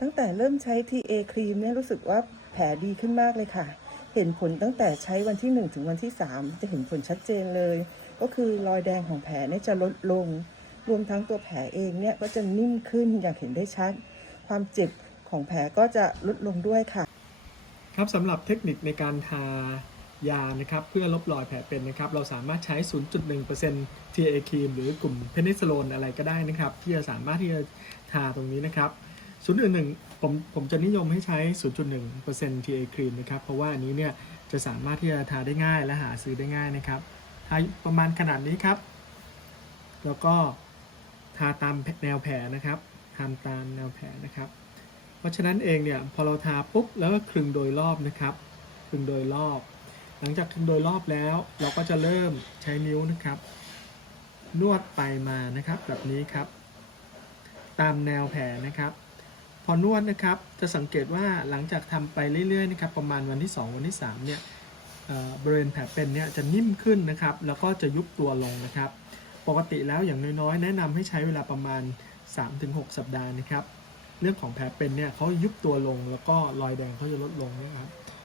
ตั้งแต่เริ่มใช้ TA ครีมเนี่ยรู้สึกว่าแผลดีขึ้นมากเลยค่ะ เห็นผลตั้งแต่ใช้วันที่ 1 ถึงวันที่ 3 จะเห็นผลชัดเจนเลย ก็คือรอยแดงของแผลเนี่ยจะลดลง รวมทั้งตัวแผลเองเนี่ยก็จะนิ่มขึ้นอย่างเห็นได้ชัด ความเจ็บของแผลก็จะลดลงด้วยค่ะ ครับสำหรับเทคนิคในการทายานะครับเพื่อลบรอยแผลเป็นนะครับ เราสามารถใช้ 0.1% TA ครีมหรือกลุ่มเพนิซิลลนอะไรก็ได้นะครับ ที่จะสามารถที่จะทาตรงนี้นะครับ 0.1ผมผมจะนิยมให้ใช้ 0.1% TA ครีมนะครับ เพราะว่าอันนี้เนี่ยจะสามารถที่จะทาได้ง่ายและหาซื้อได้ง่ายนะครับ ทาประมาณขนาดนี้ครับ แล้วก็ทาตามแนวแผลนะครับทำตามแนวแผลนะครับ เพราะฉะนั้นเองเนี่ยพอเราทาปุ๊บแล้วก็คลึงโดยรอบนะครับคลึงโดยรอบ หลังจากคลึงโดยรอบแล้ว เราก็จะเริ่มใช้นิ้วนะครับ นวดไปมานะครับแบบนี้ครับ ตามแนวแผลนะครับ พอนวดนะครับจะสังเกตว่าหลังจากทำไปเรื่อยๆนะครับประมาณวันที่ 2 วันที่3เนี่ยบริเวณแผลเป็นเนี่ยจะนิ่มขึ้นนะครับแล้วก็จะยุบตัวลงนะครับ ปกติแล้วอย่างน้อยๆ แนะนำให้ใช้เวลาประมาณ 3-6 สัปดาห์นะครับ เรื่องของแผลเป็นเนี่ยเขายุบตัวลงแล้วก็รอยแดงเขาจะลดลงนะครับ